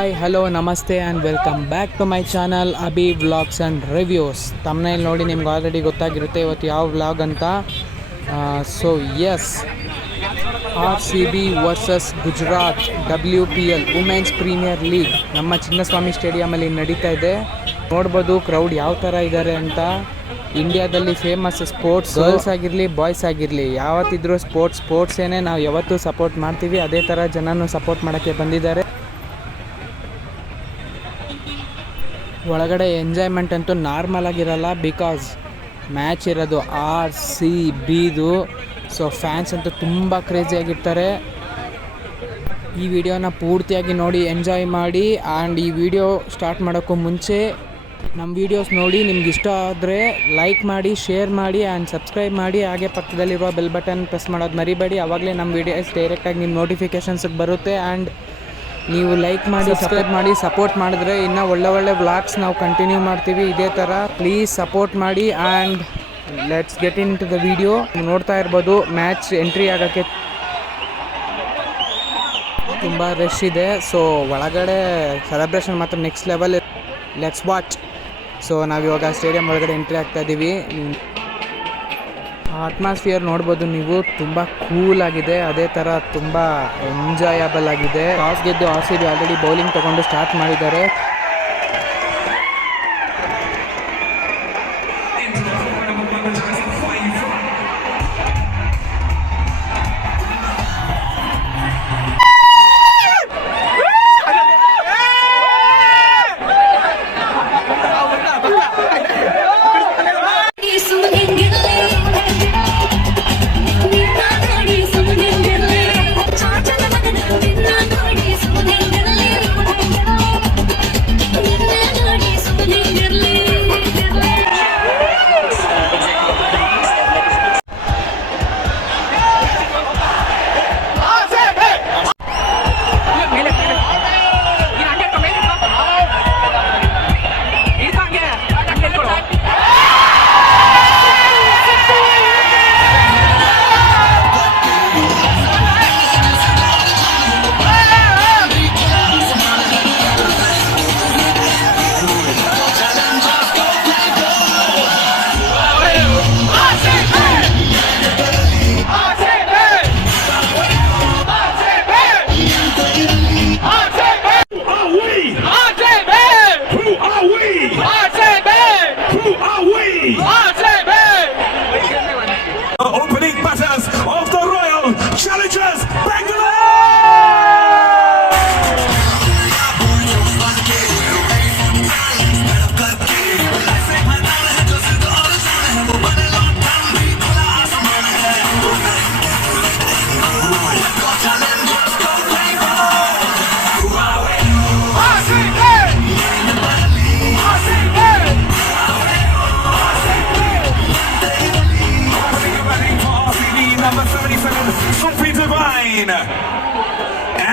Hi hello ನಮಸ್ತೆ and welcome back to my channel Abhi vlogs and reviews. ತಮ್ಮನೇಲಿ ನೋಡಿ ನಿಮ್ಗೆ ಆಲ್ರೆಡಿ ಗೊತ್ತಾಗಿರುತ್ತೆ ಇವತ್ತು ಯಾವ ವ್ಲಾಗ್ ಅಂತ. So yes, RCB versus Gujarat WPL women's premier league ನಮ್ಮ ಚಿನ್ನಸ್ವಾಮಿ ಸ್ಟೇಡಿಯಮಲ್ಲಿ ನಡೀತಾ ಇದೆ. ನೋಡ್ಬೋದು ಕ್ರೌಡ್ ಯಾವ ಥರ ಇದ್ದಾರೆ ಅಂತ. ಇಂಡಿಯಾದಲ್ಲಿ ಫೇಮಸ್ ಸ್ಪೋರ್ಟ್ಸ್, ಗರ್ಲ್ಸ್ ಆಗಿರಲಿ ಬಾಯ್ಸ್ ಆಗಿರಲಿ, ಯಾವತ್ತಿದ್ರೂ ಸ್ಪೋರ್ಟ್ಸೇನೆ ನಾವು ಯಾವತ್ತೂ ಸಪೋರ್ಟ್ ಮಾಡ್ತೀವಿ. ಅದೇ ಥರ ಜನನೂ ಸಪೋರ್ಟ್ ಮಾಡೋಕ್ಕೆ ಬಂದಿದ್ದಾರೆ. ಒಳಗಡೆ ಎಂಜಾಯ್ಮೆಂಟ್ ಅಂತೂ ನಾರ್ಮಲ್ ಆಗಿರಲ್ಲ, ಬಿಕಾಸ್ ಮ್ಯಾಚ್ ಇರೋದು RCBದು. ಸೊ ಫ್ಯಾನ್ಸ್ ಅಂತೂ ತುಂಬ ಕ್ರೇಜಿಯಾಗಿರ್ತಾರೆ. ಈ ವಿಡಿಯೋನ ಪೂರ್ತಿಯಾಗಿ ನೋಡಿ ಎಂಜಾಯ್ ಮಾಡಿ. ಆ್ಯಂಡ್ ಈ ವಿಡಿಯೋ ಸ್ಟಾರ್ಟ್ ಮಾಡೋಕ್ಕೂ ಮುಂಚೆ ನಮ್ಮ ವೀಡಿಯೋಸ್ ನೋಡಿ ನಿಮ್ಗೆ ಇಷ್ಟ ಆದರೆ ಲೈಕ್ ಮಾಡಿ, ಶೇರ್ ಮಾಡಿ ಆ್ಯಂಡ್ ಸಬ್ಸ್ಕ್ರೈಬ್ ಮಾಡಿ. ಹಾಗೆ ಪಕ್ಕದಲ್ಲಿರುವ ಬೆಲ್ ಬಟನ್ ಪ್ರೆಸ್ ಮಾಡೋದು ಮರಿಬೇಡಿ. ಆವಾಗಲೇ ನಮ್ಮ ವೀಡಿಯೋಸ್ ಡೈರೆಕ್ಟಾಗಿ ನಿಮ್ಮ ನೋಟಿಫಿಕೇಷನ್ಸಿಗೆ ಬರುತ್ತೆ. ಆ್ಯಂಡ್ ನೀವು ಲೈಕ್ ಮಾಡಿ, ಸಬ್ಸ್ಕ್ರೈಬ್ ಮಾಡಿ, ಸಪೋರ್ಟ್ ಮಾಡಿದ್ರೆ ಇನ್ನೂ ಒಳ್ಳೆ ವ್ಲಾಗ್ಸ್ ನಾವು ಕಂಟಿನ್ಯೂ ಮಾಡ್ತೀವಿ ಇದೇ ಥರ. ಪ್ಲೀಸ್ ಸಪೋರ್ಟ್ ಮಾಡಿ. And let's get into the video. ನೋಡ್ತಾ ಇರ್ಬೋದು ಮ್ಯಾಚ್ ಎಂಟ್ರಿ ಆಗೋಕ್ಕೆ ತುಂಬ ರಶ್ ಇದೆ. ಸೊ ಒಳಗಡೆ ಸೆಲೆಬ್ರೇಷನ್ ಮಾತ್ರ next level. Let's watch. So ನಾವಿವಾಗ ಸ್ಟೇಡಿಯಂ ಒಳಗಡೆ ಎಂಟ್ರಿ ಆಗ್ತಾ ಇದ್ದೀವಿ. ಅಟ್ಮಾಸ್ಫಿಯರ್ ನೋಡ್ಬೋದು ನೀವು, ತುಂಬ ಕೂಲ್ ಆಗಿದೆ. ಅದೇ ಥರ ತುಂಬ ಎಂಜಾಯಬಲ್ ಆಗಿದೆ. ಟಾಸ್ ಗೆದ್ದು RCB ಆಲ್ರೆಡಿ ಬೌಲಿಂಗ್ ತೊಗೊಂಡು ಸ್ಟಾರ್ಟ್ ಮಾಡಿದ್ದಾರೆ.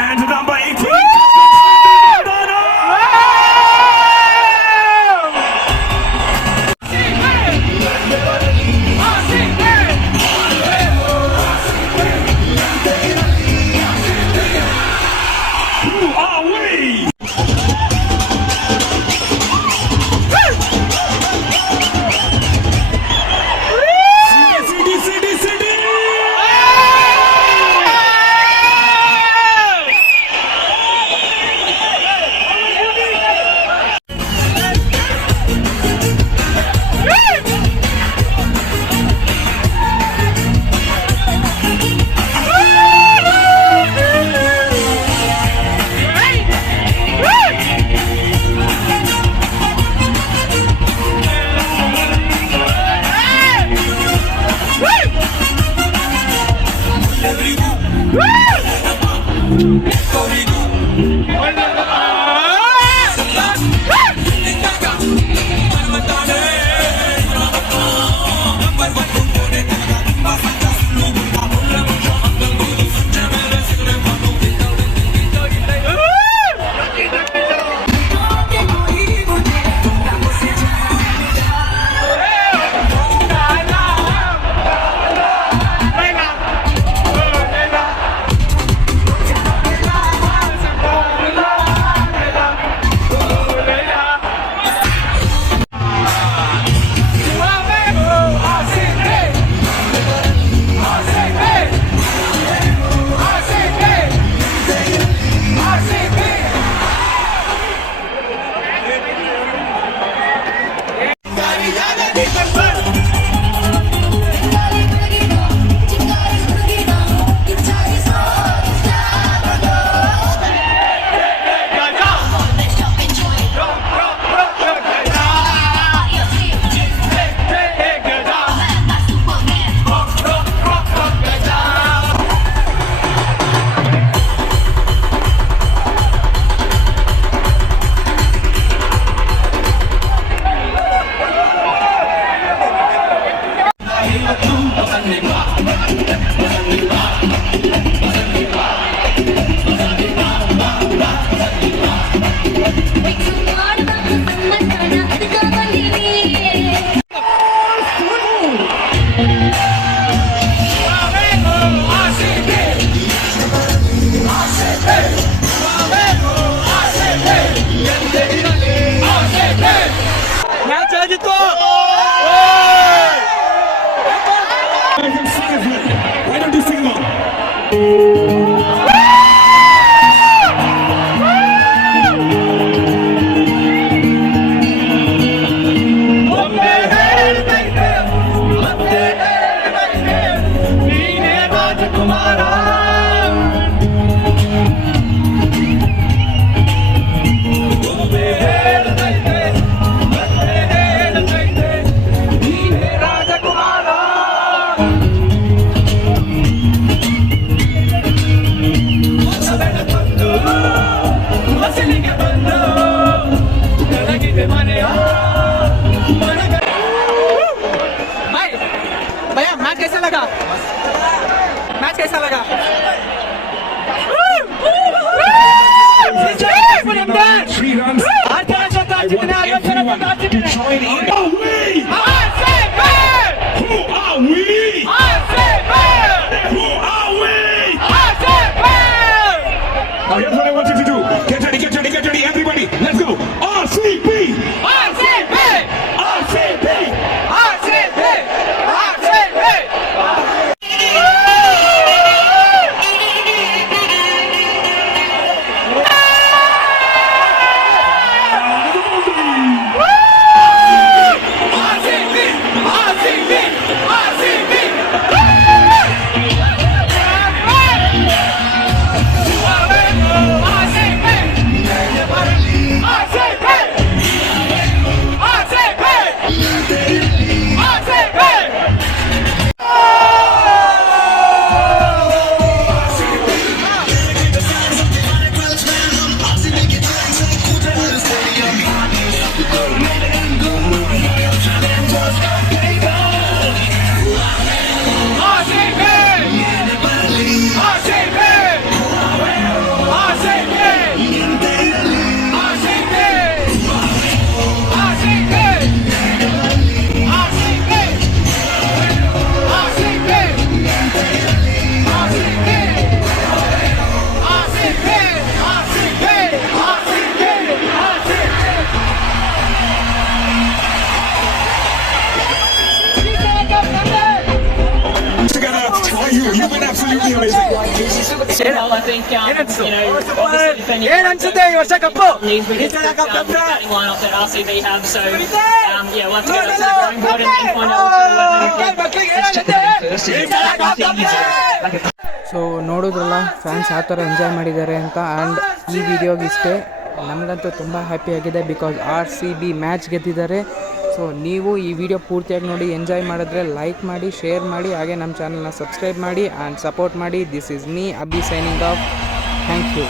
And number 18. भैया मैच कैसा लगा? मैच कैसा लगा? Now here's what I want you to do. Get ready, get ready, get ready, everybody. Let's go. RCB! RCB! RCB! RCB! RCB! You've been absolutely amazing. Well, I think, obviously defending lineup that RCB have, so we'll have to go back to the drawing board and find out so ನೋಡಿದ್ರಲ್ಲ fans ಯಾವ ಥರ enjoy ಮಾಡಿದ್ದಾರೆ ಅಂತ. And ಈ ವಿಡಿಯೋಗಿಷ್ಟೇ, ನಮಗಂತೂ ತುಂಬ ಹ್ಯಾಪಿಯಾಗಿದೆ because RCB match ಗೆದ್ದಿದ್ದಾರೆ. So ನೀವು ಈ ವಿಡಿಯೋ ಪೂರ್ತಿಯಾಗಿ ನೋಡಿ ಎಂಜಾಯ್ ಮಾಡಿದ್ರೆ ಲೈಕ್ ಮಾಡಿ, ಶೇರ್ ಮಾಡಿ, ಹಾಗೆ ನಮ್ಮ ಚಾನಲ್ನ ಸಬ್ಸ್ಕ್ರೈಬ್ ಮಾಡಿ ಆ್ಯಂಡ್ ಸಪೋರ್ಟ್ ಮಾಡಿ. This is me Abbi signing off. Thank you.